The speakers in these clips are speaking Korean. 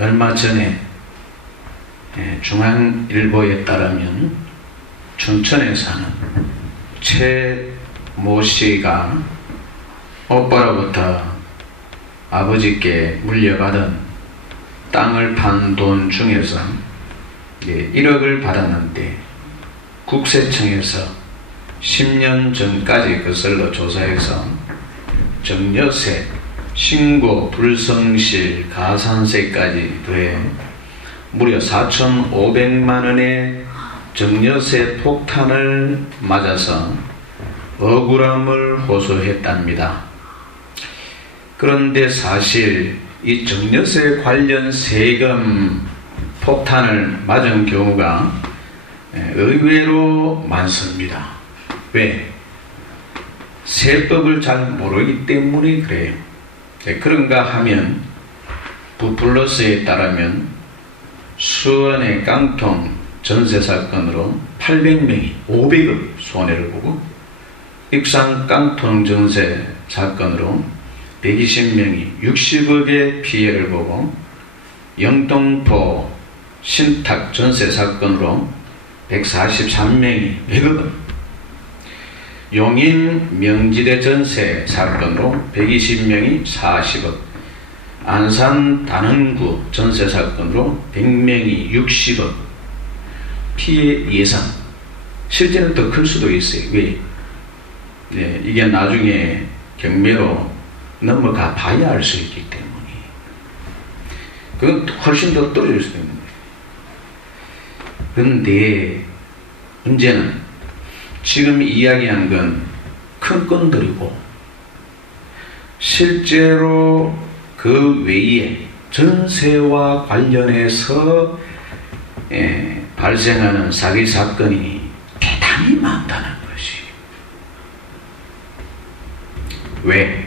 얼마 전에 중앙일보에 따르면 춘천에 사는 최모 씨가 오빠로부터 아버지께 물려받은 땅을 판 돈 중에서 1억을 받았는데 국세청에서 10년 전까지 그것을 조사해서 증여세, 신고, 불성실, 가산세까지 더해 무려 4,500만 원의 증여세 폭탄을 맞아서 억울함을 호소했답니다. 그런데 사실 이 증여세 관련 세금 폭탄을 맞은 경우가 의외로 많습니다. 왜? 세법을 잘 모르기 때문에 그래요. 그런가 하면 부플러스에 따르면 수원의 깡통 전세 사건으로 800명이 500억 손해를 보고, 익산 깡통 전세 사건으로 120명이 60억의 피해를 보고, 영등포 신탁 전세 사건으로 143명이 100억, 용인 명지대 전세 사건으로 120명이 40억, 안산 단원구 전세 사건으로 100명이 60억 피해 예상. 실제는 더 클 수도 있어요. 왜? 이게 나중에 경매로 넘어가 봐야 알 수 있기 때문에. 그건 훨씬 더 떨어질 수도 있는 거예요. 그런데 문제는 지금 이야기한 건 큰 건들이고, 실제로 그 외에 전세와 관련해서 발생하는 사기 사건이 대단히 많다는 것이. 왜?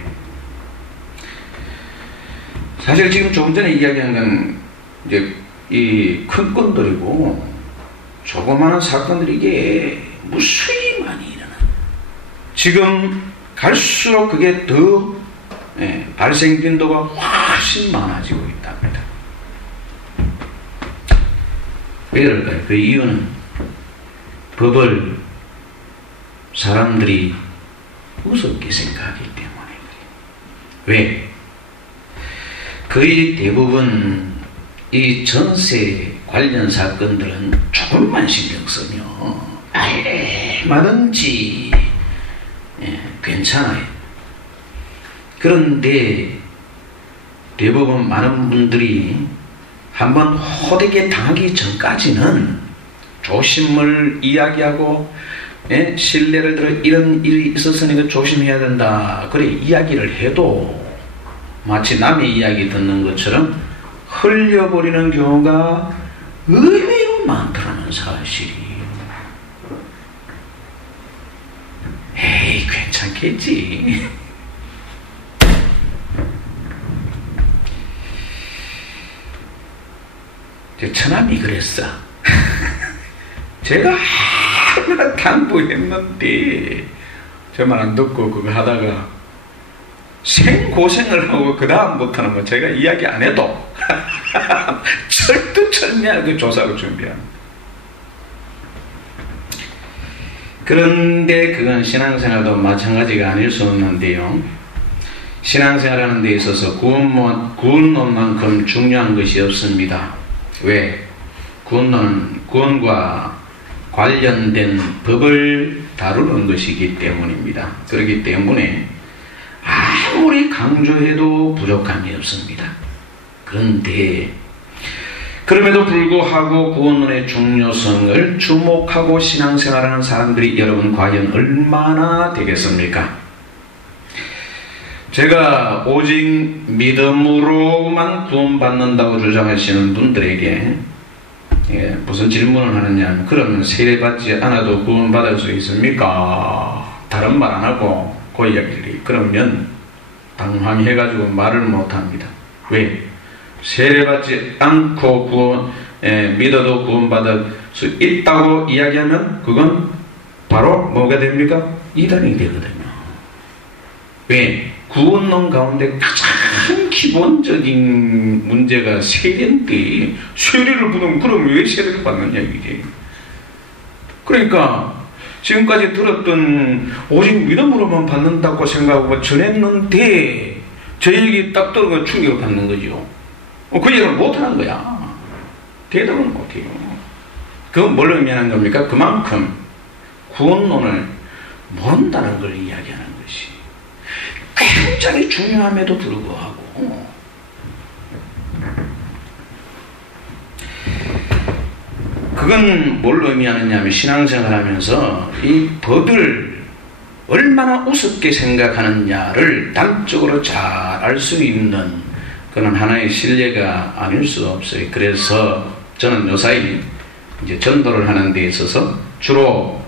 사실 지금 조금 전에 이야기한 건 이제 이 큰 건들이고, 조그마한 사건들이 이게 무수히 많이 일어나. 지금 갈수록 그게 더 발생 빈도가 훨씬 많아지고 있답니다. 왜 그럴까요? 그 이유는 법을 사람들이 우습게 생각하기 때문에 그래요. 왜? 거의 대부분 이 전세 관련 사건들은 조금만 신경 쓰면 얼마든지 괜찮아요. 그런데 대부분 많은 분들이 한번 호되게 당하기 전까지는 조심을 이야기하고, 신뢰를 들어 이런 일이 있었으니까 조심해야 된다, 그래 이야기를 해도 마치 남의 이야기 듣는 것처럼 흘려버리는 경우가 의외로 많다는 사실이. 에이, 괜찮겠지. 처남이 그랬어. 제가 얼마나 당부했는데 저 말 안 듣고 그거 하다가 생고생을 하고 그 다음부터는 뭐 제가 이야기 안 해도 철두철미하게 조사를 준비합니다. 그런데 그건 신앙생활도 마찬가지가 아닐 수 없는데요. 신앙생활하는 데 있어서 구원론만큼 중요한 것이 없습니다. 왜? 구원론은 구원과 관련된 법을 다루는 것이기 때문입니다. 그렇기 때문에 아무리 강조해도 부족함이 없습니다. 그런데 그럼에도 불구하고 구원론의 중요성을 주목하고 신앙생활하는 사람들이 여러분 과연 얼마나 되겠습니까? 제가 오직 믿음으로만 구원받는다고 주장하시는 분들에게 무슨 질문을 하느냐 하면, 그러면 세례받지 않아도 구원받을 수 있습니까? 다른 말 안 하고 그 이야기를 해요. 그러면 당황해가지고 말을 못합니다. 왜? 세례받지 않고 믿어도 구원받을 수 있다고 이야기하면 그건 바로 뭐가 됩니까? 이단이 되거든요. 왜? 구원론 가운데 가장 기본적인 문제가 세례인데 세례를 받으면 그럼 왜 세례를 받느냐 이게. 그러니까 지금까지 들었던 오직 믿음으로만 받는다고 생각하고 전했는데 저 얘기 딱 들어가 충격을 받는 거죠. 그 얘기를 못하는 거야. 대답을 못해요. 그건 뭘 의미하는 겁니까? 그만큼 구원론을 모른다는 걸 이야기하는 것이 굉장히 중요함에도 불구하고 그건 뭘 의미하느냐 하면 신앙생활 하면서 이 법을 얼마나 우습게 생각하느냐를 단적으로 잘 알 수 있는 그런 하나의 신뢰가 아닐 수 없어요. 그래서 저는 요사이 이제 전도를 하는 데 있어서 주로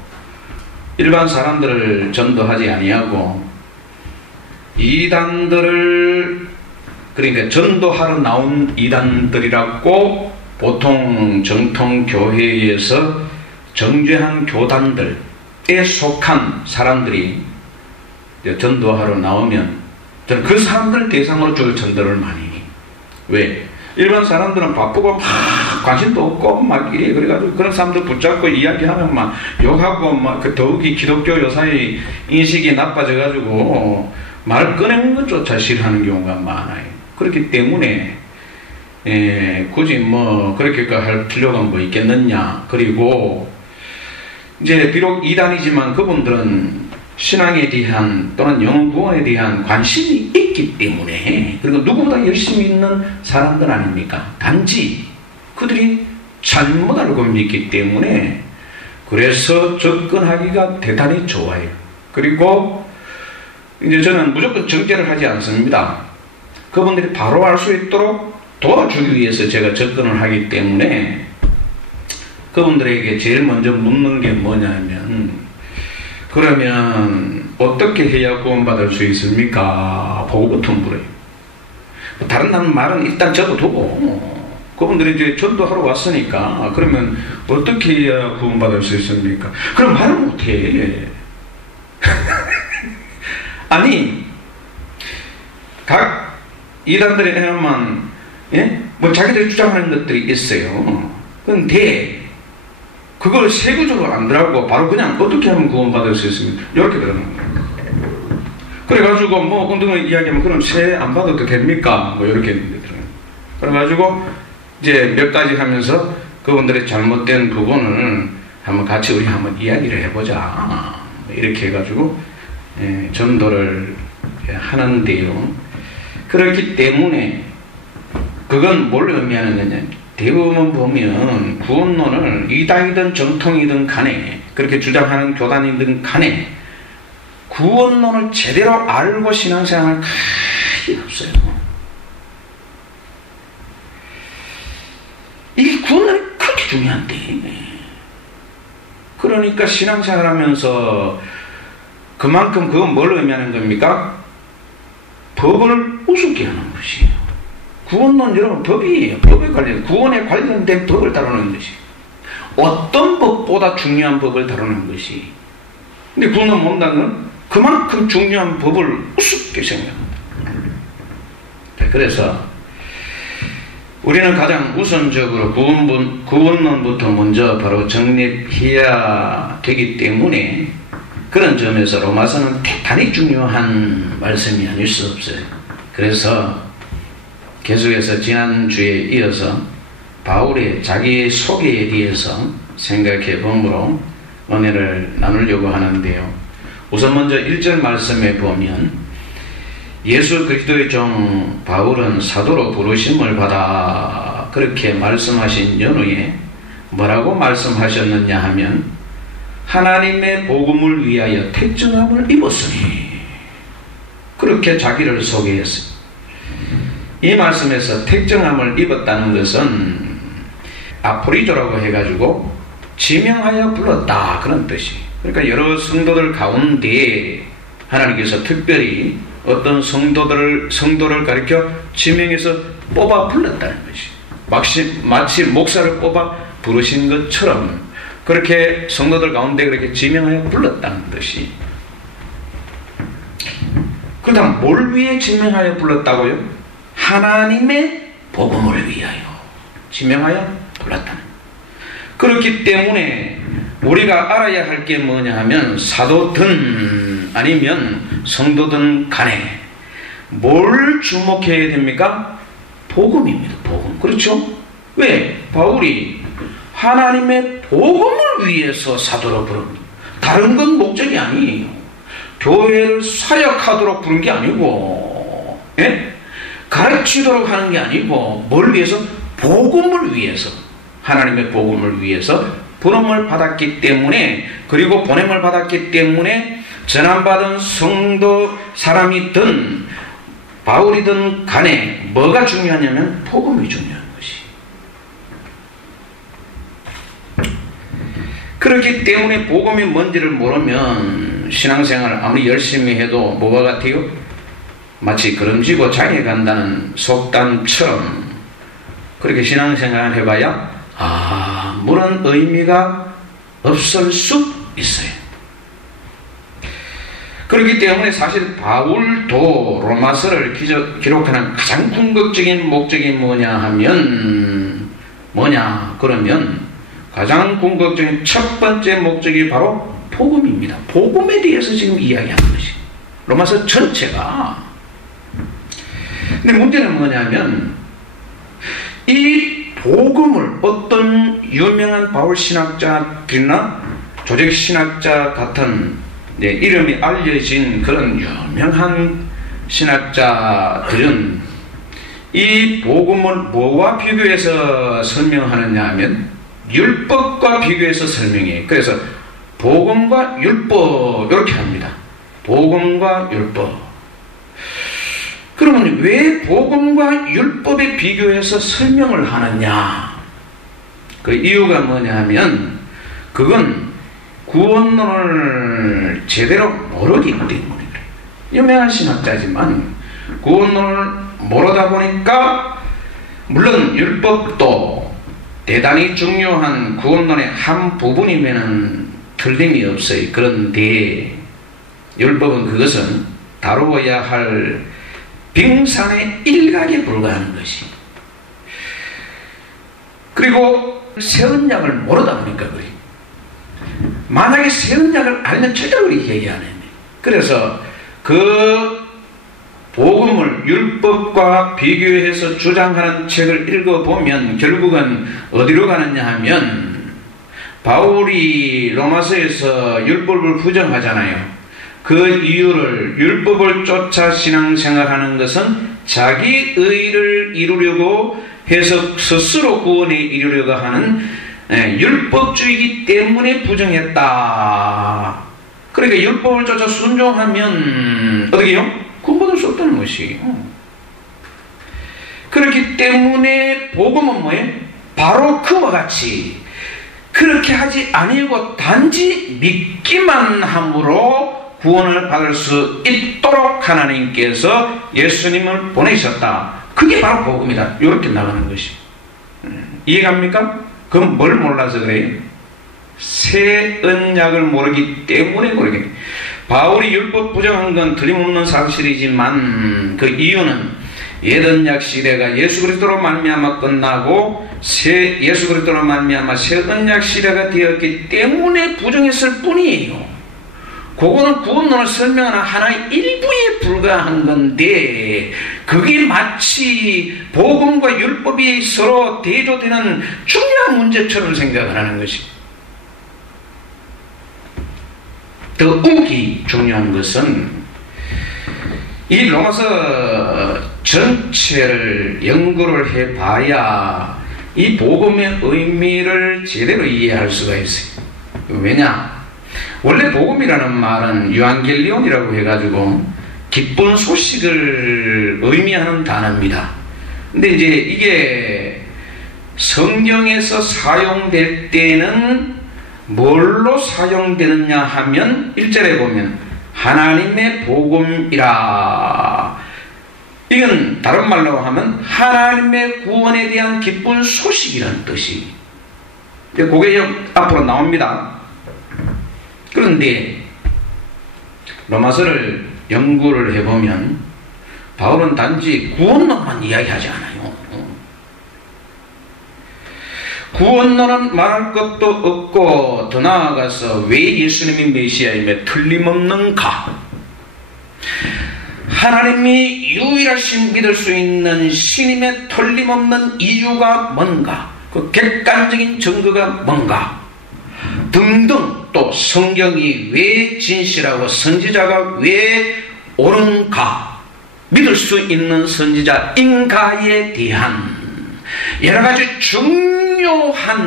일반 사람들을 전도하지 아니하고 이단들을, 그러니까 전도하러 나온 이단들이라고 보통 정통교회에서 정죄한 교단들에 속한 사람들이 전도하러 나오면 저는 그 사람들 대상으로 주로 전도를 많이 해요. 왜? 일반 사람들은 바쁘고 막 관심도 없고 막 이래 그래가지고 그런 사람들 붙잡고 이야기하면 막 욕하고 막 그 더욱이 기독교 요사이 인식이 나빠져가지고 말 꺼내는 것조차 싫어하는 경우가 많아요. 그렇기 때문에 굳이 뭐 그렇게 할 필요가 뭐 있겠느냐. 그리고 이제 비록 이단이지만 그분들은 신앙에 대한 또는 영혼 구원에 대한 관심이 있기 때문에, 그리고 누구보다 열심히 있는 사람들 아닙니까? 단지 그들이 잘못 알고 믿기 때문에 그래서 접근하기가 대단히 좋아요. 그리고 이제 저는 무조건 정죄를 하지 않습니다. 그분들이 바로 알 수 있도록 도와주기 위해서 제가 접근을 하기 때문에 그분들에게 제일 먼저 묻는 게 뭐냐면, 그러면 어떻게 해야 구원받을 수 있습니까? 보고부터 물어요. 다른 말은 일단 접어두고 그분들이 이제 전도하러 왔으니까 그러면 어떻게 해야 구원받을 수 있습니까? 그럼 말을 못해. 아니, 각 이단들이 해야만 뭐 자기들이 주장하는 것들이 있어요. 그런데 그걸 세부적으로 안 들어가고 바로 그냥 어떻게 하면 구원받을 수 있습니까? 이렇게 들어가는 거예요. 그래가지고 뭐 운동을 이야기하면 그럼 세례 안 받아도 됩니까? 뭐 이렇게 들어가요. 그래가지고 이제 몇 가지 하면서 그분들의 잘못된 부분을 한번 같이 우리 한번 이야기를 해보자. 이렇게 해가지고 전도를 하는데요. 그렇기 때문에 그건 뭘 의미하는 거냐. 대부분 보면 구원론을 이단이든 정통이든 간에 그렇게 주장하는 교단이든 간에 구원론을 제대로 알고 신앙생활을 가히 없어요. 이게 구원론이 그렇게 중요한데, 그러니까 신앙생활 하면서 그만큼 그건 뭘 의미하는 겁니까? 법을 우습게 하는 것이에요. 구원론 여러분 법이에요. 법에 관련, 구원에 관련된 법을 다루는 것이, 어떤 법보다 중요한 법을 다루는 것이. 근데 구원론 못한다는 건 그만큼 중요한 법을 우습게 생각합니다. 그래서 우리는 가장 우선적으로 구원론부터 먼저 바로 정립해야 되기 때문에 그런 점에서 로마서는 대단히 중요한 말씀이 아닐 수 없어요. 그래서 계속해서 지난주에 이어서 바울의 자기 소개에 대해서 생각해 보므로 은혜를 나누려고 하는데요. 우선 먼저 1절 말씀에 보면 예수 그리스도의 종 바울은 사도로 부르심을 받아 그렇게 말씀하신 연후에 뭐라고 말씀하셨느냐 하면 하나님의 복음을 위하여 택정함을 입었으니, 그렇게 자기를 소개했어요. 이 말씀에서 택정함을 입었다는 것은 아포리조라고 해가지고 지명하여 불렀다 그런 뜻이. 그러니까 여러 성도들 가운데 하나님께서 특별히 어떤 성도를 가리켜 지명해서 뽑아 불렀다는 것이, 마치 목사를 뽑아 부르신 것처럼 그렇게 성도들 가운데 그렇게 지명하여 불렀다는 뜻이. 그 다음 뭘 위해 지명하여 불렀다고요? 하나님의 복음을 위하여 지명하여 불렀다는. 그렇기 때문에 우리가 알아야 할 게 뭐냐 하면 사도든 아니면 성도든 간에 뭘 주목해야 됩니까? 복음입니다. 복음. 그렇죠? 왜? 바울이 하나님의 복음을 위해서 사도로 부릅니다. 다른 건 목적이 아니에요. 교회를 사역하도록 부른 게 아니고, 예? 가르치도록 하는 게 아니고, 뭘 위해서? 복음을 위해서, 하나님의 복음을 위해서 부름을 받았기 때문에, 그리고 보냄을 받았기 때문에 전함받은 성도 사람이든 바울이든 간에 뭐가 중요하냐면 복음이 중요한 것이. 그렇기 때문에 복음이 뭔지를 모르면 신앙생활 아무리 열심히 해도 뭐가 같아요? 마치 걸음지고 장에 간다는 속담처럼 그렇게 신앙생활을 해봐야 아무런 의미가 없을 수 있어요. 그렇기 때문에 사실 바울도 로마서를 기록하는 가장 궁극적인 목적이 뭐냐 하면 그러면 가장 궁극적인 첫 번째 목적이 바로 복음입니다. 복음에 대해서 지금 이야기하는 것이 로마서 전체가. 근데 문제는 뭐냐면 이 복음을 어떤 유명한 바울 신학자들이나 조직 신학자 같은 이름이 알려진 그런 유명한 신학자들은 이 복음을 뭐와 비교해서 설명하느냐 하면 율법과 비교해서 설명해요. 그래서 복음과 율법 이렇게 합니다. 복음과 율법. 그러면 왜 복음과 율법에 비교해서 설명을 하느냐? 그 이유가 뭐냐 하면 그건 구원론을 제대로 모르기 때문에 그래요. 유명한 신학자지만 구원론을 모르다 보니까 물론 율법도 대단히 중요한 구원론의 한 부분이면은 틀림이 없어요. 그런데 율법은 그것은 다루어야 할 빙산의 일각에 불과한 것이. 그리고 새 언약을 모르다 보니까 그래요. 만약에 새 언약을 알면 절대로 그렇게 얘기 안 해요. 그래서 그 복음을 율법과 비교해서 주장하는 책을 읽어보면 결국은 어디로 가느냐 하면 바울이 로마서에서 율법을 부정하잖아요. 그 이유를 율법을 쫓아 신앙생활하는 것은 자기 의를 이루려고 해서 스스로 구원에 이르려고 하는 율법주의이기 때문에 부정했다. 그러니까 율법을 쫓아 순종하면 어떻게 해요? 구원받을 수 없다는 것이에요. 그렇기 때문에 복음은 뭐예요? 바로 그와 같이 그렇게 하지 아니고 단지 믿기만 함으로 구원을 받을 수 있도록 하나님께서 예수님을 보내셨다. 그게 바로 복음이다. 이렇게 나가는 것이. 이해갑니까? 그럼 뭘 몰라서 그래요? 새 언약을 모르기 때문에 그러게. 바울이 율법 부정한 건 틀림없는 사실이지만 그 이유는 옛 언약 시대가 예수 그리스도로 말미암아 끝나고 예수 그리스도로 말미암아 새 언약 시대가 되었기 때문에 부정했을 뿐이에요. 그거는 구원론을 설명하는 하나의 일부에 불과한 건데 그게 마치 복음과 율법이 서로 대조되는 중요한 문제처럼 생각을 하는 것이. 더욱이 중요한 것은 이 로마서 전체를 연구를 해봐야 이 복음의 의미를 제대로 이해할 수가 있어요. 왜냐? 원래 복음이라는 말은 유앙겔리온이라고 해가지고 기쁜 소식을 의미하는 단어입니다. 근데 이제 이게 성경에서 사용될 때는 뭘로 사용되느냐 하면 1절에 보면 하나님의 복음이라. 이건 다른 말로 하면 하나님의 구원에 대한 기쁜 소식이라는 뜻이. 그게 앞으로 나옵니다. 그런데 로마서를 연구를 해보면 바울은 단지 구원론만 이야기하지 않아요. 구원론은 말할 것도 없고 더 나아가서 왜 예수님이 메시아임에 틀림없는가, 하나님이 유일하신 믿을 수 있는 신임에 틀림없는 이유가 뭔가, 그 객관적인 증거가 뭔가 등등, 또 성경이 왜 진실하고 선지자가 왜 옳은가, 믿을 수 있는 선지자인가에 대한 여러가지 중요한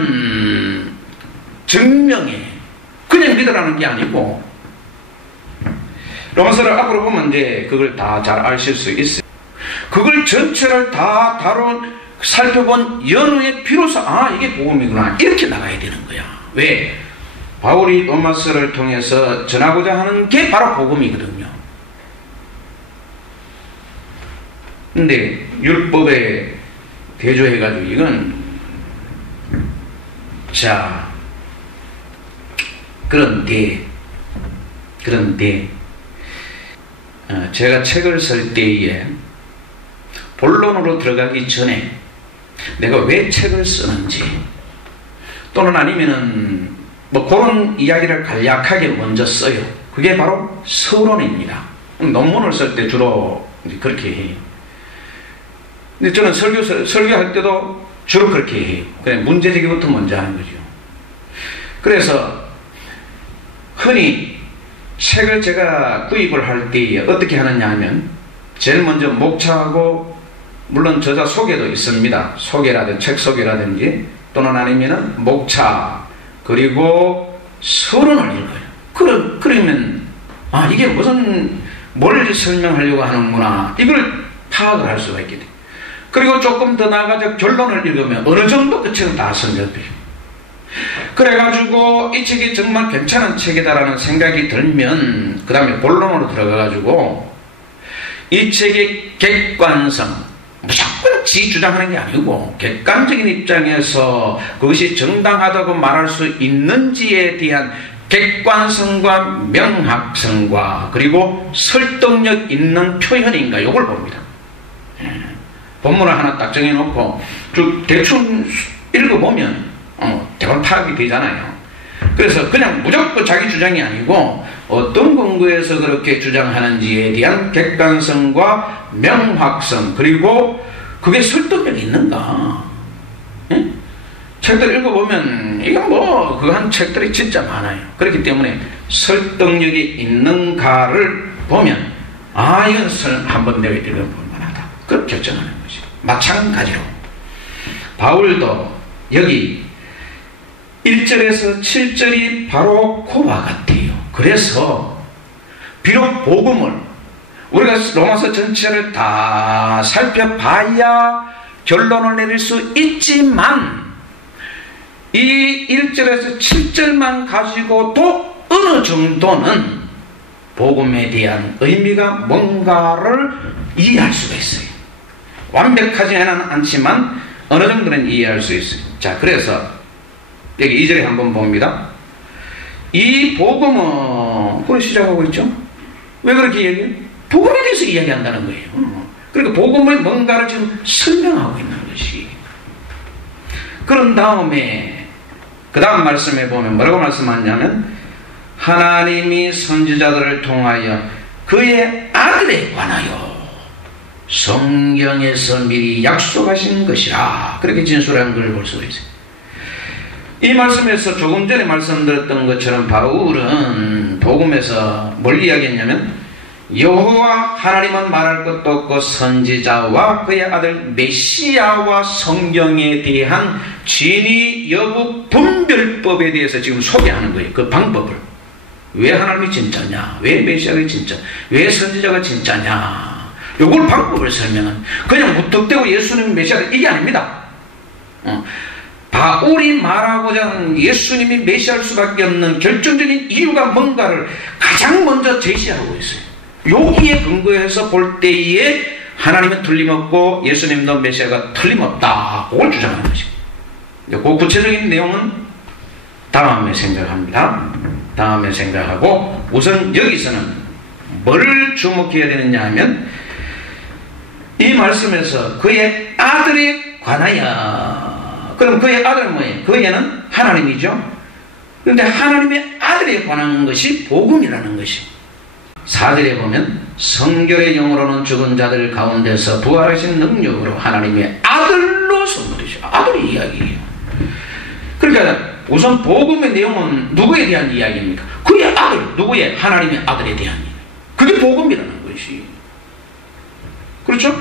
증명에 그냥 믿으라는 게 아니고, 로마서를 앞으로 보면 이제 그걸 다 잘 아실 수 있어요. 그걸 전체를 다 살펴본 연후에 비로소 이게 복음이구나 이렇게 나가야 되는 거야. 왜? 바울이 로마서를 통해서 전하고자 하는 게 바로 복음이거든요. 근데 율법에 대조해가지고 이건, 자, 그런데 제가 책을 쓸 때에 본론으로 들어가기 전에 내가 왜 책을 쓰는지, 또는 아니면은 뭐 그런 이야기를 간략하게 먼저 써요. 그게 바로 서론입니다. 논문을 쓸 때 주로 그렇게 해요. 근데 저는 설교할 때도 주로 그렇게 해요. 그냥 문제제기부터 먼저 하는 거죠. 그래서 흔히 책을 제가 구입을 할 때 어떻게 하느냐 하면, 제일 먼저 목차하고, 물론 저자 소개도 있습니다. 소개라든지 책 소개라든지, 또는 아니면은 목차, 그리고 서론을 읽어요. 그러면 이게 뭘 설명하려고 하는구나, 이걸 파악을 할 수가 있게 돼요. 그리고 조금 더 나아가서 결론을 읽으면 어느 정도 그 책은 다 설명돼요. 그래가지고 이 책이 정말 괜찮은 책이다라는 생각이 들면 그 다음에 본론으로 들어가가지고 이 책의 객관성, 무조건 지 주장하는 게 아니고 객관적인 입장에서 그것이 정당하다고 말할 수 있는지에 대한 객관성과 명확성과 그리고 설득력 있는 표현인가, 이걸 봅니다. 본문을 하나 딱 정해놓고 대충 읽어보면 대강 파악이 되잖아요. 그래서 그냥 무조건 자기 주장이 아니고 어떤 근거에서 그렇게 주장하는지에 대한 객관성과 명확성, 그리고 그게 설득력이 있는가. 책들 읽어보면 이건 그거 한 책들이 진짜 많아요. 그렇기 때문에 설득력이 있는가를 보면 이건 한번 내가 읽어볼 만하다, 그렇게 결정하는 거죠. 마찬가지로 바울도 여기 1절에서 7절이 바로 그와 같아요. 그래서 비록 복음을 우리가 로마서 전체를 다 살펴봐야 결론을 내릴 수 있지만, 이 1절에서 7절만 가지고도 어느 정도는 복음에 대한 의미가 뭔가를 이해할 수가 있어요. 완벽하지는 않지만 어느 정도는 이해할 수 있어요. 자, 그래서 여기 2절에 한번 봅니다. 이 복음은 그걸 시작하고 있죠. 왜 그렇게 얘기해요? 복음에 대해서 이야기한다는 거예요. 그러니까 복음의 뭔가를 지금 설명하고 있는 것이. 그런 다음에 그 다음 말씀에 보면 뭐라고 말씀하냐면, 하나님이 선지자들을 통하여 그의 아들에 관하여 성경에서 미리 약속하신 것이라, 그렇게 진술한 걸 볼 수가 있어요. 이 말씀에서 조금 전에 말씀드렸던 것처럼 바울은 복음에서 뭘 이야기했냐면, 여호와 하나님은 말할 것도 없고 선지자와 그의 아들 메시아와 성경에 대한 진위 여부 분별법에 대해서 지금 소개하는 거예요. 그 방법을. 왜 하나님이 진짜냐, 왜 메시아가 진짜, 왜 선지자가 진짜냐, 요걸 방법을 설명한, 그냥 무턱대고 예수님 메시아가 이게 아닙니다. 바울이 말하고자 하는 예수님이 메시아일 수밖에 없는 결정적인 이유가 뭔가를 가장 먼저 제시하고 있어요. 여기에 근거해서 볼 때에 하나님은 틀림없고 예수님도 메시아가 틀림없다, 그걸 주장하는 것입니다. 그 구체적인 내용은 다음에 생각합니다. 다음에 생각하고, 우선 여기서는 뭘 주목해야 되느냐 하면, 이 말씀에서 그의 아들에 관하여, 그럼 그의 아들은 뭐예요? 그 애는 하나님이죠. 그런데 하나님의 아들에 관한 것이 복음이라는 것이 4절에 보면 성결의 영으로는 죽은 자들 가운데서 부활하신 능력으로 하나님의 아들로 선물이죠. 아들의 이야기예요. 그러니까 우선 복음의 내용은 누구에 대한 이야기입니까? 그의 아들, 누구의? 하나님의 아들에 대한 이야기. 그게 복음이라는 것이. 그렇죠?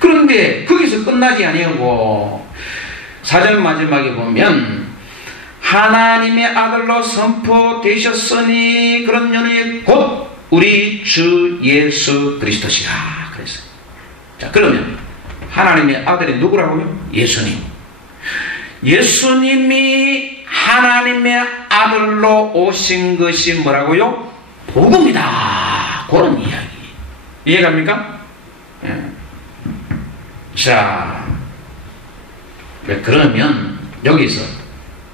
그런데 거기서 끝나지 아니하고 4절 마지막에 보면 하나님의 아들로 선포되셨으니 그런 연의 곧 우리 주 예수 그리스도시라 그랬어요. 자, 그러면 하나님의 아들이 누구라고요? 예수님. 예수님이 하나님의 아들로 오신 것이 뭐라고요? 복음이다. 그런 이야기. 이해갑니까? 자, 그러면 여기서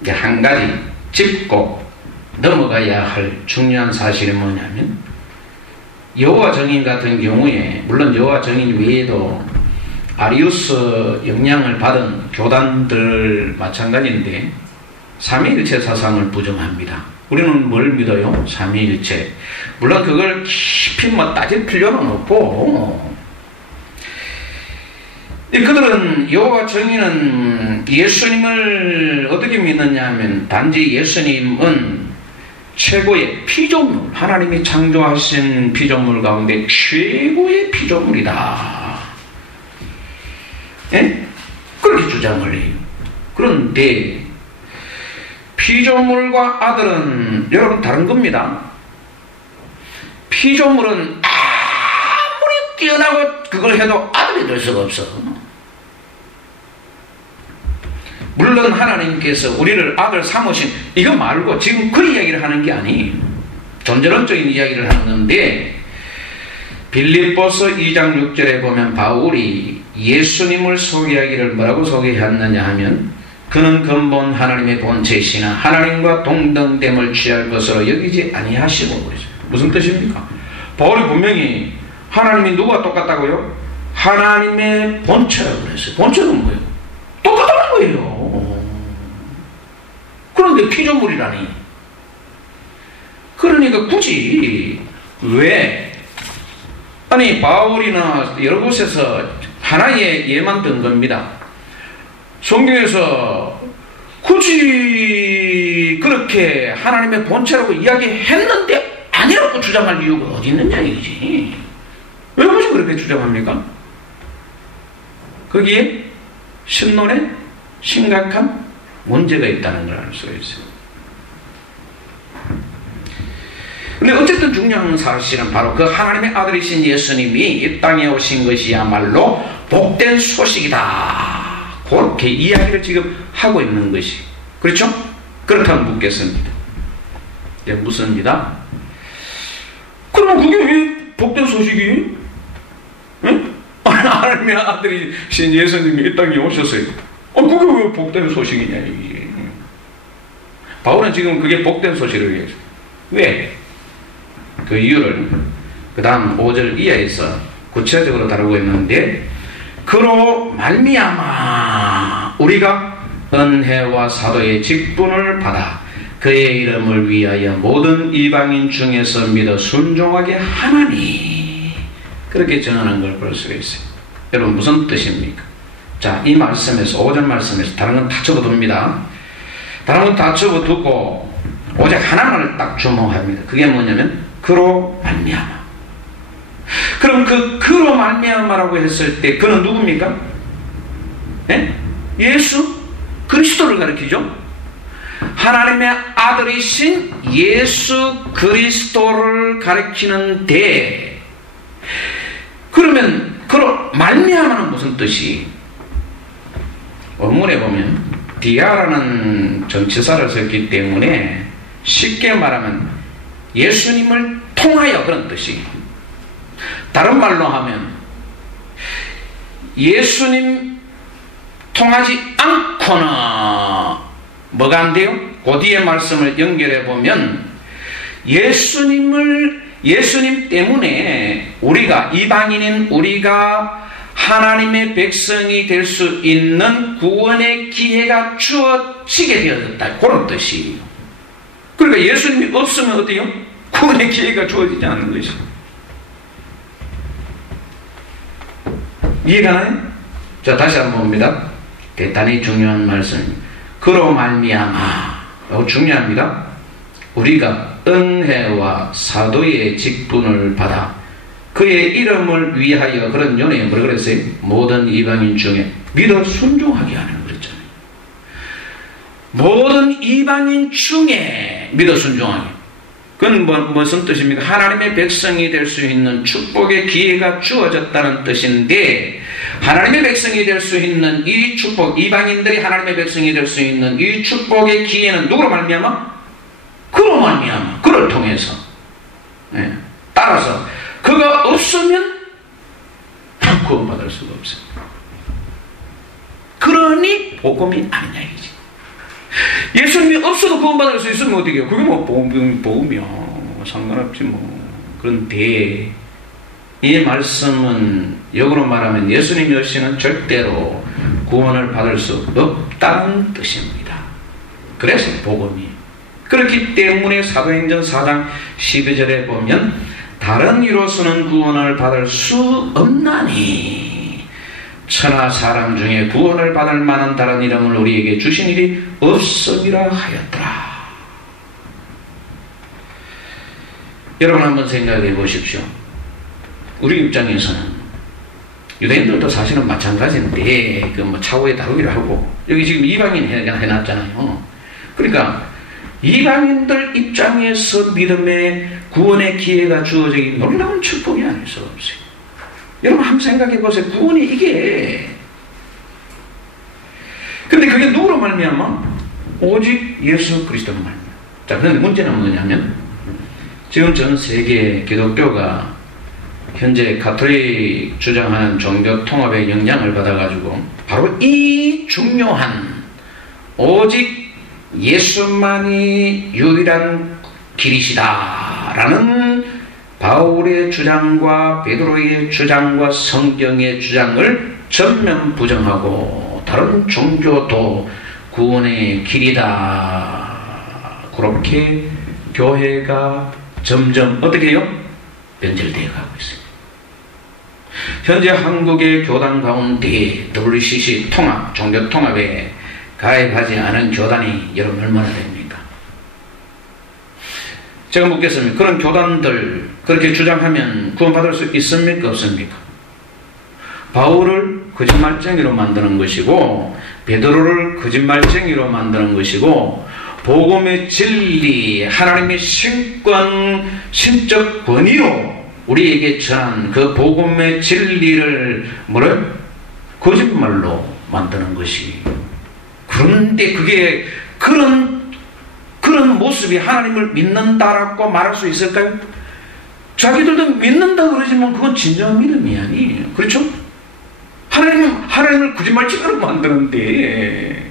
이제 한 가지 짚고 넘어가야 할 중요한 사실이 뭐냐면, 여호와 증인 같은 경우에 물론 여호와 증인 외에도 아리우스 영향을 받은 교단들 마찬가지인데 삼위일체 사상을 부정합니다. 우리는 뭘 믿어요? 삼위일체. 물론 그걸 깊이 따질 필요는 없고, 그들은 여호와 증인은 예수님을 어떻게 믿느냐 하면 단지 예수님은 최고의 피조물, 하나님이 창조하신 피조물 가운데 최고의 피조물이다. 예? 그렇게 주장을 해요. 그런데 피조물과 아들은 여러분 다른 겁니다. 피조물은 아무리 뛰어나고 그걸 해도 아들이 될 수가 없어. 물론 하나님께서 우리를 아들 삼으신 이거 말고 지금 그 이야기를 하는 게 아니에요. 존재론적인 이야기를 하는 건데, 빌립보서 2장 6절에 보면 바울이 예수님을 소개하기를 뭐라고 소개했느냐 하면 그는 근본 하나님의 본체시나 하나님과 동등됨을 취할 것으로 여기지 아니하시고 그러죠. 무슨 뜻입니까? 바울이 분명히 하나님이 누구와 똑같다고요? 하나님의 본체라고 그랬어요. 본체는 뭐예요? 똑같다는 거예요. 그런데 피조물이라니. 그러니까 굳이 왜? 아니 바울이나 여러 곳에서 하나의 예만 든 겁니다. 성경에서 굳이 그렇게 하나님의 본체라고 이야기했는데 아니라고 주장할 이유가 어디 있느냐 이거지. 왜 굳이 그렇게 주장합니까? 거기에 신론에 심각한 문제가 있다는 걸 알 수가 있어요. 근데 어쨌든 중요한 사실은 바로 그 하나님의 아들이신 예수님이 이 땅에 오신 것이야말로 복된 소식이다. 그렇게 이야기를 지금 하고 있는 것이. 그렇죠? 그렇다면 묻겠습니다. 예, 묻습니다. 그러면 그게 왜 복된 소식이? 예? 하나님의 아들이신 예수님이 이 땅에 오셨어요. 그게 왜 복된 소식이냐 이게. 바울은 지금 그게 복된 소식을 얘기했어요. 왜? 그 이유를 그 다음 5절 이하에서 구체적으로 다루고 있는데, 그로 말미암아 우리가 은혜와 사도의 직분을 받아 그의 이름을 위하여 모든 이방인 중에서 믿어 순종하게 하나니, 그렇게 전하는 걸 볼 수가 있어요. 여러분 무슨 뜻입니까? 자, 이 말씀에서 5절 말씀에서 다른 건 다 접어둡니다. 다른 건 다 접어두고 오직 하나만을 딱 주목합니다. 그게 뭐냐면 그로 말미암아. 그럼 그 그로 말미암아라고 했을 때 그는 누굽니까? 예? 예수 그리스도를 가리키죠. 하나님의 아들이신 예수 그리스도를 가리키는데, 그러면 그로 말미암아는 무슨 뜻이? 원문에 보면 디아라는 전치사를 썼기 때문에 쉽게 말하면 예수님을 통하여 그런 뜻이. 다른 말로 하면 예수님 통하지 않고는 뭐가 안 돼요? 그 뒤에 말씀을 연결해 보면 예수님을 예수님 때문에 우리가, 이방인인 우리가 하나님의 백성이 될 수 있는 구원의 기회가 주어지게 되어졌다, 그런 뜻이에요. 그러니까 예수님이 없으면 어때요? 구원의 기회가 주어지지 않는 것이에요. 이해가나요? 자, 다시 한번 봅니다. 대단히 중요한 말씀입니다. 그로 말미암아, 중요합니다. 우리가 은혜와 사도의 직분을 받아 그의 이름을 위하여, 그런 연예에 뭐라 그랬어요? 모든 이방인 중에 믿어 순종하게 하는 그랬잖아요. 모든 이방인 중에 믿어 순종하게. 그건 무슨 뜻입니까? 하나님의 백성이 될 수 있는 축복의 기회가 주어졌다는 뜻인데, 하나님의 백성이 될 수 있는 이 축복, 이방인들이 하나님의 백성이 될 수 있는 이 축복의 기회는 누구로 말미암아? 그로 말미암아, 그를 통해서. 네. 따라서 그가 없으면 구원받을 수가 없어요. 그러니 복음이 아니냐 이거지. 예수님이 없어도 구원받을 수 있으면 어떻게 해요? 그게 뭐 복음이야, 상관없지 뭐. 그런데 이 말씀은 역으로 말하면 예수님이 없이는 절대로 구원을 받을 수 없다는 뜻입니다. 그래서 복음이. 그렇기 때문에 사도행전 4장 12절에 보면 다른 이로서는 구원을 받을 수 없나니 천하 사람 중에 구원을 받을 만한 다른 이름을 우리에게 주신 일이 없음이라 하였더라. 여러분 한번 생각해 보십시오. 우리 입장에서는, 유대인들도 사실은 마찬가지인데 그 뭐 차후에 다루기로 하고, 여기 지금 이방인 해놨잖아요. 그러니까 이방인들 입장에서 믿음의 구원의 기회가 주어지기 놀라운 축복이 아닐 수가 없어요. 여러분 한번 생각해 보세요. 구원이 이게. 근데 그게 누구로 말미암아? 오직 예수 그리스도로 말미암아. 자, 그런데 문제는 뭐냐면, 지금 전 세계 기독교가 현재 가톨릭 주장하는 종교 통합의 영향을 받아가지고 바로 이 중요한, 오직 예수만이 유일한 길이시다 라는 바울의 주장과 베드로의 주장과 성경의 주장을 전면 부정하고, 다른 종교도 구원의 길이다, 그렇게 교회가 점점 어떻게 해요? 변질되어 가고 있습니다. 현재 한국의 교단 가운데 WCC 통합, 종교 통합에 가입하지 않은 교단이 여러분 얼마나 됩니까? 제가 묻겠습니다. 그런 교단들 그렇게 주장하면 구원받을 수 있습니까? 없습니까? 바울을 거짓말쟁이로 만드는 것이고, 베드로를 거짓말쟁이로 만드는 것이고, 복음의 진리, 하나님의 신권, 신적 권위로 우리에게 전한 그 복음의 진리를 뭐를? 거짓말로 만드는 것이. 그런데 그게 그런 모습이 하나님을 믿는다라고 말할 수 있을까요? 자기들도 믿는다 그러지만 그건 진정한 믿음이 아니에요. 그렇죠? 하나님을 거짓말쟁이로 만드는데,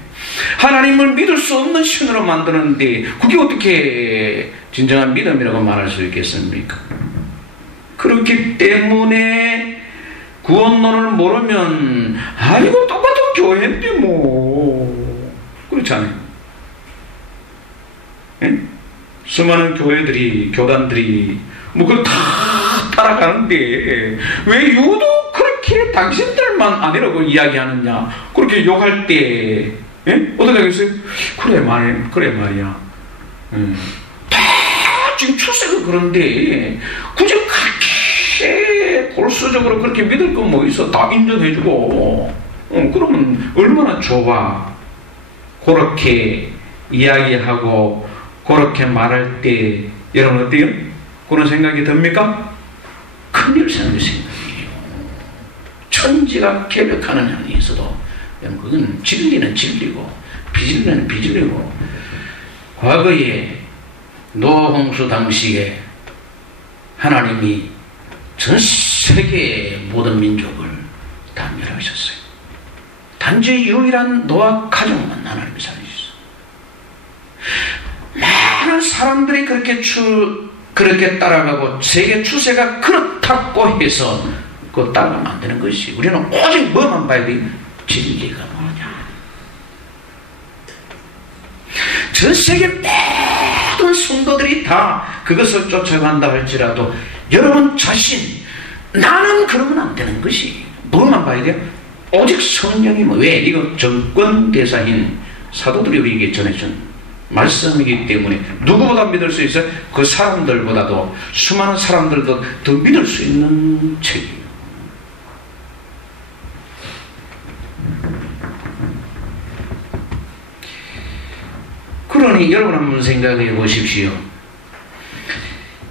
하나님을 믿을 수 없는 신으로 만드는데, 그게 어떻게 진정한 믿음이라고 말할 수 있겠습니까? 그렇기 때문에 구원론을 모르면 이거 똑같은 교회인데 뭐, 그렇잖아요. 예? 수많은 교회들이, 교단들이 뭐 그걸 다 따라가는데 왜 유독 그렇게 당신들만 아니라고 이야기하느냐, 그렇게 욕할 때 어떻게 하겠어요? 그래 말이야. 다 지금 출세가 그런데 굳이 그렇게 골수적으로 그렇게 믿을 거 뭐 있어? 다 인정해주고 그러면 얼마나 좋아. 그렇게 이야기하고 그렇게 말할 때 여러분 어때요? 그런 생각이 듭니까? 큰일 생기는 생각이에요. 천지가 개벽하는 한이 있어도 그건 진리는 진리고 비진리는 비진리고, 과거에 노아 홍수 당시에 하나님이 전 세계의 모든 민족을 다 멸하셨어요. 단지 유일한 노아 가족만 하나님이 살리셨어요. 많은 사람들이 그렇게 그렇게 따라가고 세계 추세가 그렇다고 해서 그거 따라가면 안 되는 것이, 우리는 오직 뭐만 봐야 돼? 진리가 뭐냐. 전 세계 모든 성도들이 다 그것을 쫓아간다 할지라도 여러분 자신, 나는 그러면 안 되는 것이, 뭐만 봐야 돼요? 오직 성령이 왜? 이거 정권대사인 사도들이 우리에게 전해준 말씀이기 때문에 누구보다 믿을 수 있어요? 그 사람들보다도, 수많은 사람들도 더 믿을 수 있는 책이에요. 그러니 여러분 한번 생각해 보십시오.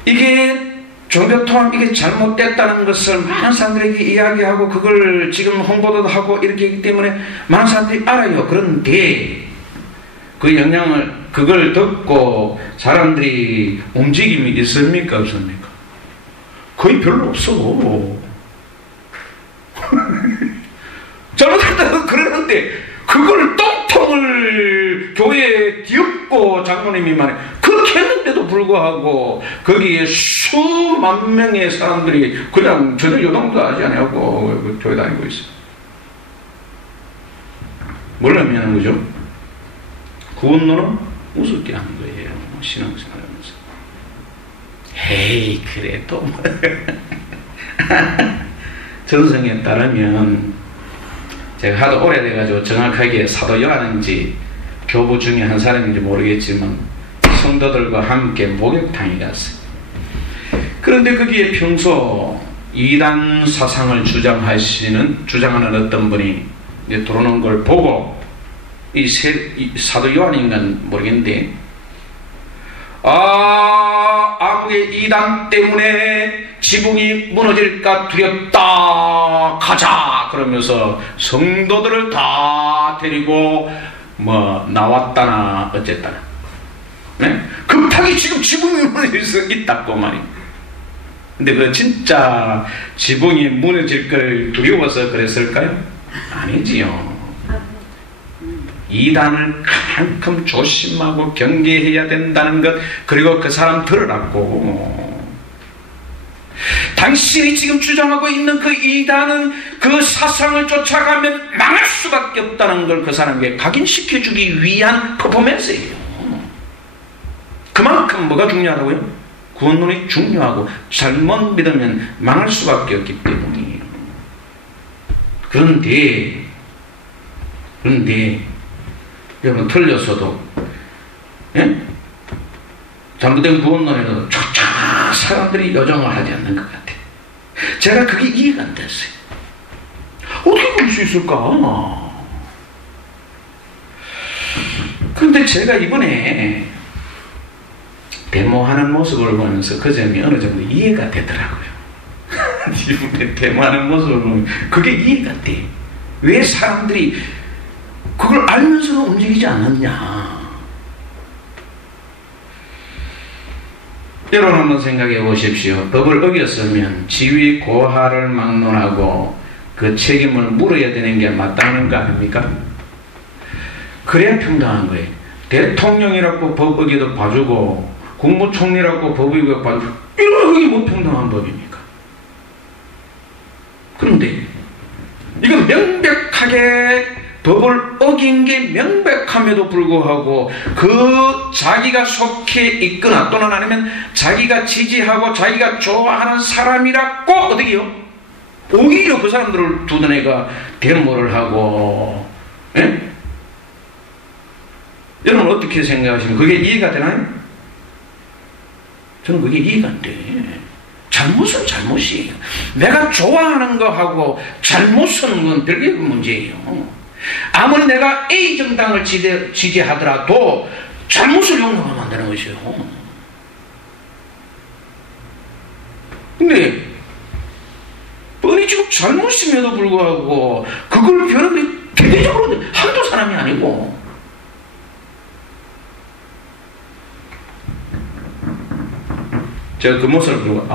이게 종교통합, 이게 잘못됐다는 것을 많은 사람들에게 이야기하고 그걸 지금 홍보도 하고 이렇게 하기 때문에 많은 사람들이 알아요. 그런데 그 영향을, 그걸 듣고 사람들이 움직임이 있습니까? 없습니까? 거의 별로 없어. 잘못했다고 그러는데 그걸 똥통을 교회에 뒤엎고 장로님이 말해 그렇게 했는데도 불구하고 거기에 수만 명의 사람들이 그냥 전혀 요동도 하지 않냐고 교회 다니고 있어요. 뭘 의미하는 거죠? 구원론은 우습게 하는 거예요. 신앙생활하면서. 에이, 그래도 전성에 따르면, 제가 하도 오래돼가지고 정확하게 사도 요한인지 교부 중에 한 사람인지 모르겠지만 성도들과 함께 목욕탕에 갔어요. 그런데 거기에 평소 이단 사상을 주장하는 어떤 분이 이제 들어오는 걸 보고, 이 사도 요한인간 모르겠는데, 아무의 이단 때문에 지붕이 무너질까 두렵다, 가자 그러면서 성도들을 다 데리고 뭐 나왔다나 어쨌다나, 네? 급하게 지금 지붕이 무너질 수 있다고 말이에요. 근데 그 진짜 지붕이 무너질 걸 두려워서 그랬을까요? 아니지요. 이단을 그만큼 조심하고 경계해야 된다는 것, 그리고 그 사람 들으라고. 당신이 지금 주장하고 있는 그 이단은 그 사상을 쫓아가면 망할 수밖에 없다는 걸 그 사람에게 각인시켜주기 위한 퍼포먼스예요. 그만큼 뭐가 중요하다고요? 구원론이 중요하고 잘못 믿으면 망할 수밖에 없기 때문이에요. 그런데 여러분, 틀렸어도, 예? 잘못된 구원론에도 쫙 사람들이 여정을 하지 않는 것 같아요. 제가 그게 이해가 안 됐어요. 어떻게 그럴 수 있을까? 그런데 제가 이번에 데모하는 모습을 보면서 그 점이 어느 정도 이해가 되더라고요. 이번에 데모하는 모습을 보면 그게 이해가 돼. 왜 사람들이 그걸 알면서도 움직이지 않았냐. 여러분 한번 생각해 보십시오. 법을 어겼으면 지위 고하를 막론하고 그 책임을 물어야 되는 게 마땅한 거 아닙니까? 그래야 평등한 거예요. 대통령이라고 법 어기도 봐주고 국무총리라고 법 어기도 봐주고, 이런 그게 뭐 평등한 법입니까? 그런데 이건 명백하게 법을 어긴 게 명백함에도 불구하고 그 자기가 속해 있거나 또는 아니면 자기가 지지하고 자기가 좋아하는 사람이라고 어떻게요? 오히려 그 사람들을 두드내가 데모를 하고, 예? 여러분 어떻게 생각하시면 그게 이해가 되나요? 저는 그게 이해가 안 돼. 잘못은 잘못이에요. 내가 좋아하는 거하고 잘못은 건 별개의 문제예요. 아무리 내가 A 정당을 지지하더라도 잘못을 용납하면 안 되는 것이에요. 근데 뻔히 지금 잘못임에도 불구하고 그걸 변하는 게 대대적으로 한두 사람이 아니고, 제가 그 모습을 보고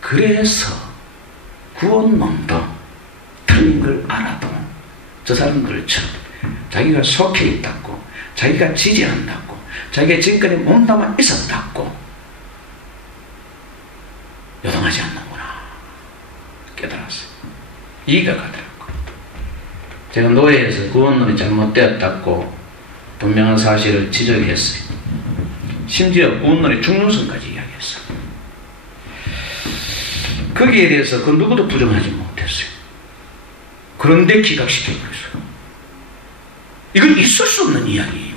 그래서 구원론도 틀린 걸 알아도 저 사람들처럼 자기가 속해 있다고, 자기가 지지한다고, 자기의 지금까지 몸담아 있었다고 요동하지 않는구나 깨달았어요. 이해가 가더라고. 제가 노예에서 구원론이 잘못되었다고 분명한 사실을 지적했어요. 심지어 구원론의 중요성까지 이야기했어요. 거기에 대해서 그 누구도 부정하지 못했어요. 그런데 기각시켜버렸어요. 이건 있을 수 없는 이야기예요.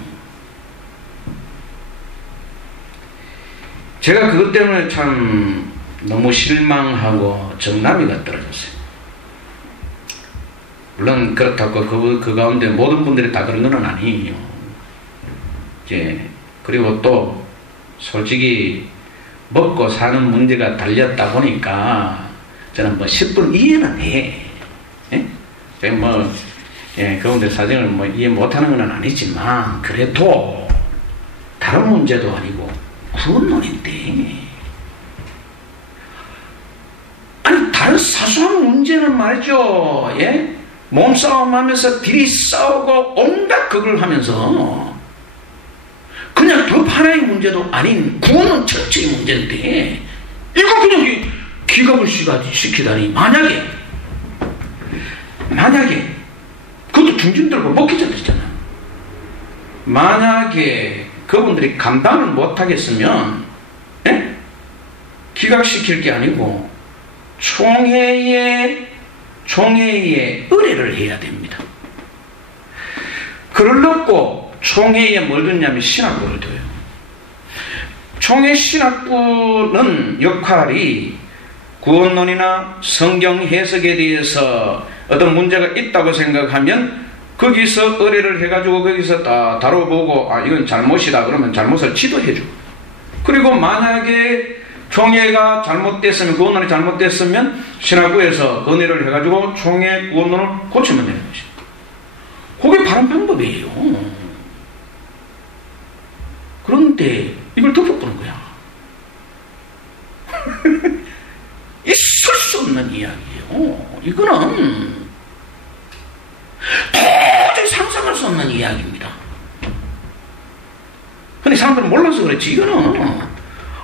제가 그것 때문에 참 너무 실망하고 정남이가 떨어졌어요. 물론 그렇다고 그 가운데 모든 분들이 다 그런 건 아니에요. 그리고 또 솔직히 먹고 사는 문제가 달렸다 보니까 저는 뭐 10분 이해는 해. 제가 그분들 사정을 뭐 이해 못하는 건 아니지만 그래도 다른 문제도 아니고 구원론인데 아니 다른 사소한 문제는 말이죠. 몸싸움하면서 둘이 싸우고 온갖 그걸 하면서 그냥 더 하나의 문제도 아닌 구원은 전체의 문제인데 이거 그냥 기각을 시키다니. 만약에 그것도 중심 들고 먹히자 됐잖아. 만약에 그분들이 감당을 못하겠으면 기각시킬 게 아니고 총회에 의뢰를 해야 됩니다. 그걸 넣고 총회에 뭘 듣냐면 신학부를 둬요. 총회 신학부는 역할이 구원론이나 성경 해석에 대해서 어떤 문제가 있다고 생각하면 거기서 의뢰를 해가지고 거기서 다 다뤄보고 이건 잘못이다 그러면 잘못을 지도해주고, 그리고 만약에 총회가 잘못됐으면, 구원론이 잘못됐으면 신학부에서 건의를 해가지고 총회 구원론을 고치면 되는 것이죠. 그게 바른 방법이에요. 그런데 이걸 덮어보는 거야. 있을 수 없는 이야기예요. 이거는 도저히 상상할 수 없는 이야기입니다. 근데 사람들은 몰라서 그렇지. 이거는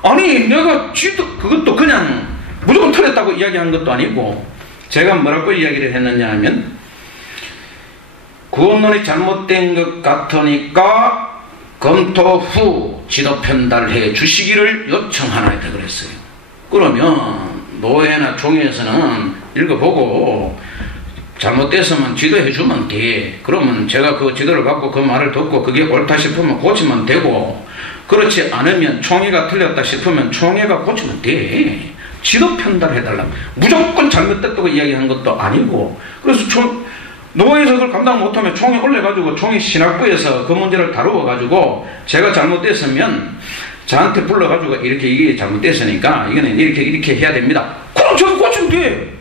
아니 내가 그것도 그냥 무조건 틀렸다고 이야기한 것도 아니고, 제가 뭐라고 이야기를 했느냐 하면 구원론이 잘못된 것 같으니까 검토 후 지도 편달해 주시기를 요청하나 했다 그랬어요. 그러면 노예나 종회에서는 읽어보고 잘못됐으면 지도해 주면 돼. 그러면 제가 그 지도를 갖고 그 말을 듣고 그게 옳다 싶으면 고치면 되고, 그렇지 않으면 총회가 틀렸다 싶으면 총회가 고치면 돼. 지도 편달해달라. 무조건 잘못됐다고 이야기한 것도 아니고, 그래서 노예에서 그걸 감당 못하면 총회 올려가지고 총회 신학부에서 그 문제를 다루어가지고 제가 잘못됐으면 저한테 불러가지고 이게 잘못됐으니까 이거는 이렇게 해야 됩니다. 그럼 제가 고치면 돼.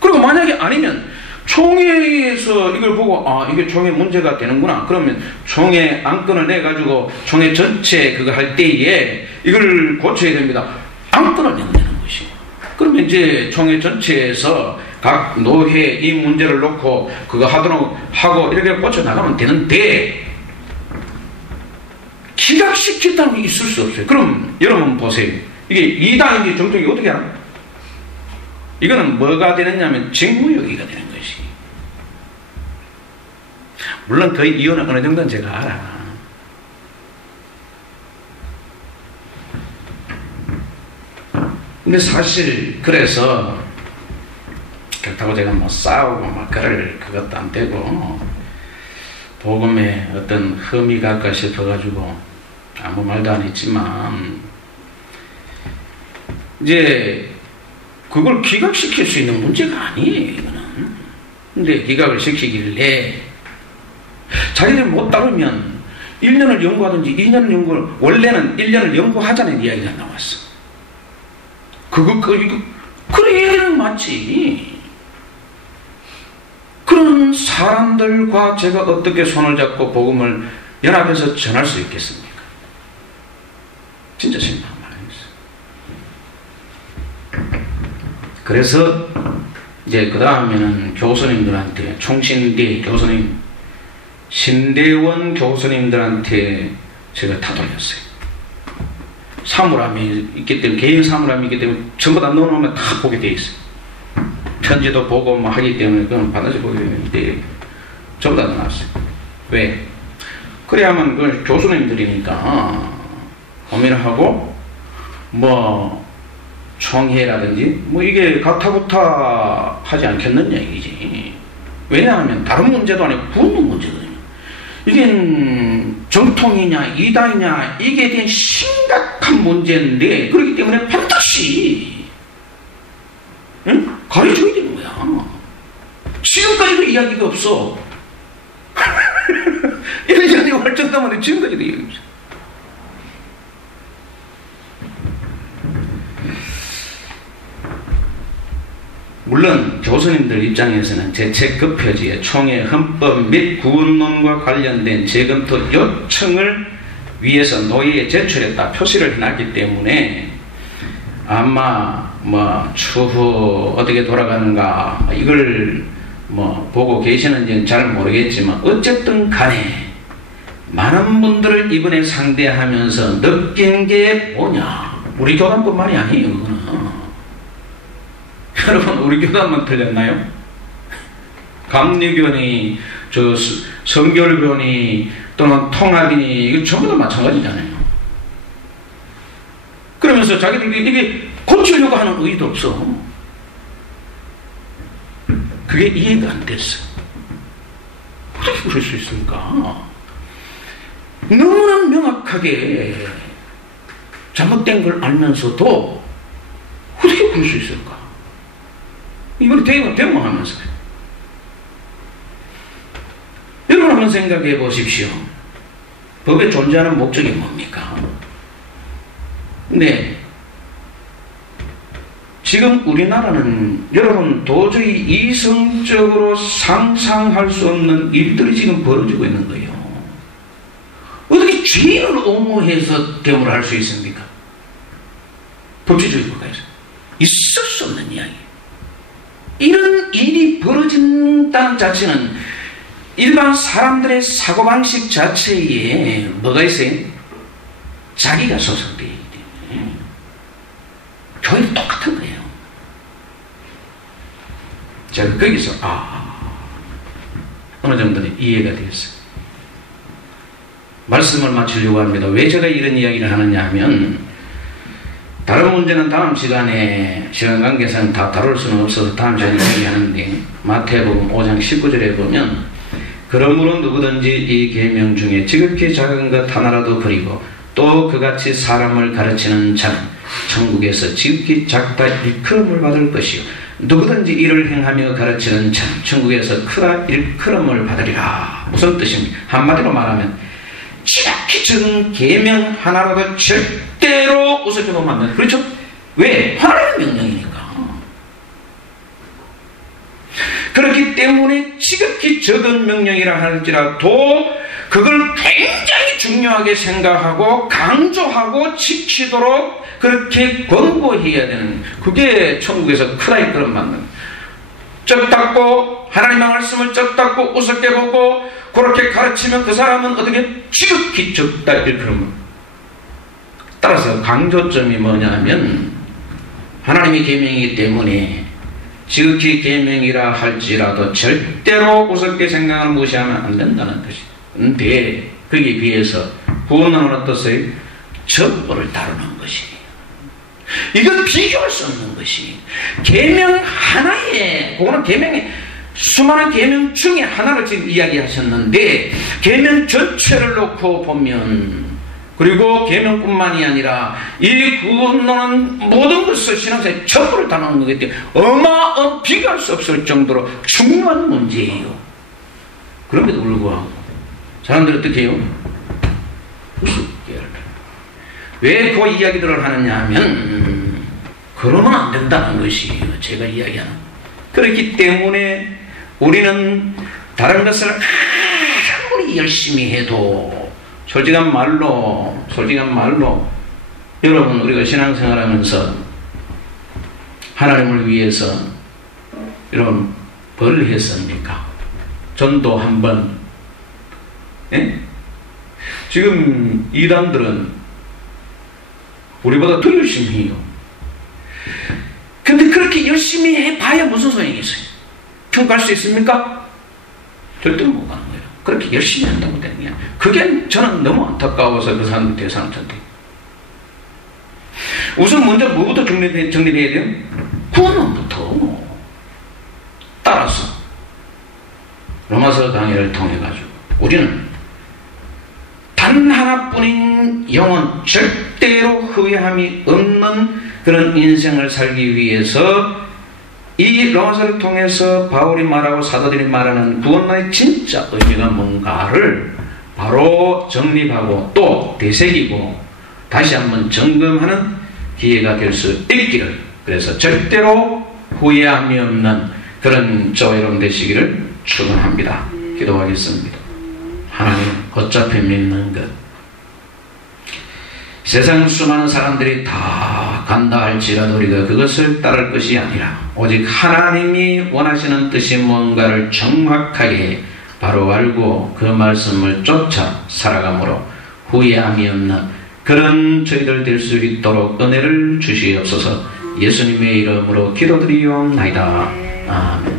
그리고 만약에 아니면 총회에서 이걸 보고 이게 총회 문제가 되는구나. 그러면 총회 안건을 내가지고 총회 전체 그거 할 때에 이걸 고쳐야 됩니다. 안건을 내면 되는 것이고, 그러면 이제 총회 전체에서 각 노회 이 문제를 놓고 그거 하도록 하고 이렇게 고쳐나가면 되는데, 기각시켰다는 게 있을 수 없어요. 그럼 여러분 보세요. 이게 이당인지 정통이 어떻게 하나? 이거는 뭐가 되느냐면 직무유기가 되는 것이. 물론 그 이유는 어느 정도는 제가 알아. 근데 사실 그래서 그렇다고 제가 뭐 싸우고 막 그것도 안 되고 복음에 어떤 흠이 갈까 싶어가지고 아무 말도 안 했지만, 이제 그걸 기각시킬 수 있는 문제가 아니에요, 이거는. 근데 기각을 시키길래 자기들 못 다루면 1년을 연구하든지 2년을 연구를, 원래는 1년을 연구하자는 이야기가 나왔어. 그래, 얘기는 맞지. 그런 사람들과 제가 어떻게 손을 잡고 복음을 연합해서 전할 수 있겠습니까? 진짜 심각한 말이었어요. 그래서 이제 그 다음에는 교수님들한테, 총신대 교수님, 신대원 교수님들한테 제가 다 돌렸어요. 사물함이 있기 때문에, 개인 사물함이 있기 때문에 전부 다 넣어놓으면 다 보게 돼 있어요. 편지도 보고 뭐 하기 때문에 그건 반드시 보게 되는데 전부 다 넣어놨어요. 왜? 그래야만 그 교수님들이니까 고민을 하고 뭐 총회라든지 뭐 이게 가타부타 하지 않겠느냐 이기지. 왜냐하면 다른 문제도 아니고 국민 문제거든요. 이게 정통이냐 이단이냐 이게 대한 심각한 문제인데, 그렇기 때문에 반드시 가려줘야 되는 거야. 지금까지도 이야기가 없어. 1년이 올 정도면 지금까지도 이야기가 없어. 물론 교수님들 입장에서는 제 책 그 표지에 총회 헌법 및 구원론과 관련된 재검토 요청을 위해서 노예에 제출했다 표시를 해놨기 때문에 아마 뭐 추후 어떻게 돌아가는가 이걸 뭐 보고 계시는지는 잘 모르겠지만, 어쨌든 간에 많은 분들을 이번에 상대하면서 느낀 게 뭐냐, 우리 교단뿐만이 아니에요. 그거는 여러분, 우리 교단만 틀렸나요? 감리교니 저 성결교니 또는 통합이니 이거 전부 다 마찬가지잖아요. 그러면서 자기들이 이게 고치려고 하는 의의도 없어. 그게 이해가 안 됐어. 어떻게 그럴 수 있습니까? 너무나 명확하게 잘못된 걸 알면서도 어떻게 그럴 수 있을까? 이걸 대응하면서 여러분 한번 생각해 보십시오. 법에 존재하는 목적이 뭡니까? 근데 지금 우리나라는 여러분 도저히 이성적으로 상상할 수 없는 일들이 지금 벌어지고 있는 거예요. 어떻게 죄인을 옹호해서 대우를 할 수 있습니까? 법치주의 국가에서 있을 수 없는 이야기. 이런 일이 벌어진다는 자체는 일반 사람들의 사고방식 자체에 뭐가 있어요? 자기가 소속되어 있기 때문에. 교회도 똑같은 거예요. 자, 거기서 어느 정도는 이해가 되었어요. 말씀을 마치려고 합니다. 왜 제가 이런 이야기를 하느냐 하면, 다른 문제는 다음 시간에 시간 관계상 다 다룰 수는 없어서 다음 시간에 이야기하는데, 마태복음 5장 19절에 보면 그러므로 누구든지 이 계명 중에 지극히 작은 것 하나라도 버리고 또 그같이 사람을 가르치는 자는 천국에서 지극히 작다 일컬음을 받을 것이요 누구든지 이를 행하며 가르치는 자는 천국에서 크다 일컬음을 받으리라. 무슨 뜻입니까? 한마디로 말하면 지극히 작은 계명 하나라도 절대로 우습게보면 안 된다. 그렇죠? 왜? 하나님의 명령이니까. 그렇기 때문에 지극히 적은 명령이라 할지라도 그걸 굉장히 중요하게 생각하고 강조하고 지키도록 그렇게 권고해야 되는, 그게 천국에서 크다 이끌음 맞는, 쩍 닦고 하나님의 말씀을 쩍 닦고 우습게 보고 그렇게 가르치면 그 사람은 어떻게 지극히 적다 이끌음. 따라서 강조점이 뭐냐면 하나님의 계명이기 때문에 지극히 계명이라 할지라도 절대로 우습게 생각을 무시하면 안 된다는 뜻이. 근데 거기에 비해서 구원론은 어떻어요? 전부를 다루는 것이. 이건 비교할 수 없는 것이. 계명 하나에, 그거는 계명의 수많은 계명 중에 하나를 지금 이야기하셨는데, 계명 전체를 놓고 보면, 그리고 계명뿐만이 아니라 이 구원론은 모든 것을 신앙생활에 전부를 다루는 거기 때문에 비교할 수 없을 정도로 중요한 문제예요. 그럼에도 불구하고 사람들이 어떻게 해요? 왜 그 이야기들을 하느냐 하면 그러면 안 된다는 것이 제가 이야기하는. 그렇기 때문에 우리는 다른 것을 아무리 열심히 해도 솔직한 말로 여러분, 우리가 신앙생활하면서 하나님을 위해서 여러분 뭘 했습니까? 전도 한번, 예? 지금 이단들은 우리보다 더 열심히 해요. 근데 그렇게 열심히 해봐야 무슨 소용이 있어요? 총 갈 수 있습니까? 절대로 못 가는 거예요. 그렇게 열심히 한다고 되는 게 그게 저는 너무 안타까워서 그 사람들 대사람한테. 우선 먼저 뭐부터 정립해야 돼요? 구원론부터. 따라서 로마서 강의를 통해 가지고 우리는 단 하나뿐인 영혼, 절대로 후회함이 없는 그런 인생을 살기 위해서 이 로마서를 통해서 바울이 말하고 사도들이 말하는 구원론의 진짜 의미가 뭔가를 바로 정립하고 또 되새기고 다시 한번 점검하는 기회가 될 수 있기를, 그래서 절대로 후회함이 없는 그런 저와 여러분 되시기를 축원합니다. 기도하겠습니다. 하나님, 어차피 믿는 것, 세상 수많은 사람들이 다 간다 할지라도 우리가 그것을 따를 것이 아니라 오직 하나님이 원하시는 뜻이 뭔가를 정확하게 바로 알고 그 말씀을 쫓아 살아감으로 후회함이 없는 그런 저희들 될 수 있도록 은혜를 주시옵소서. 예수님의 이름으로 기도드리옵나이다. 아멘.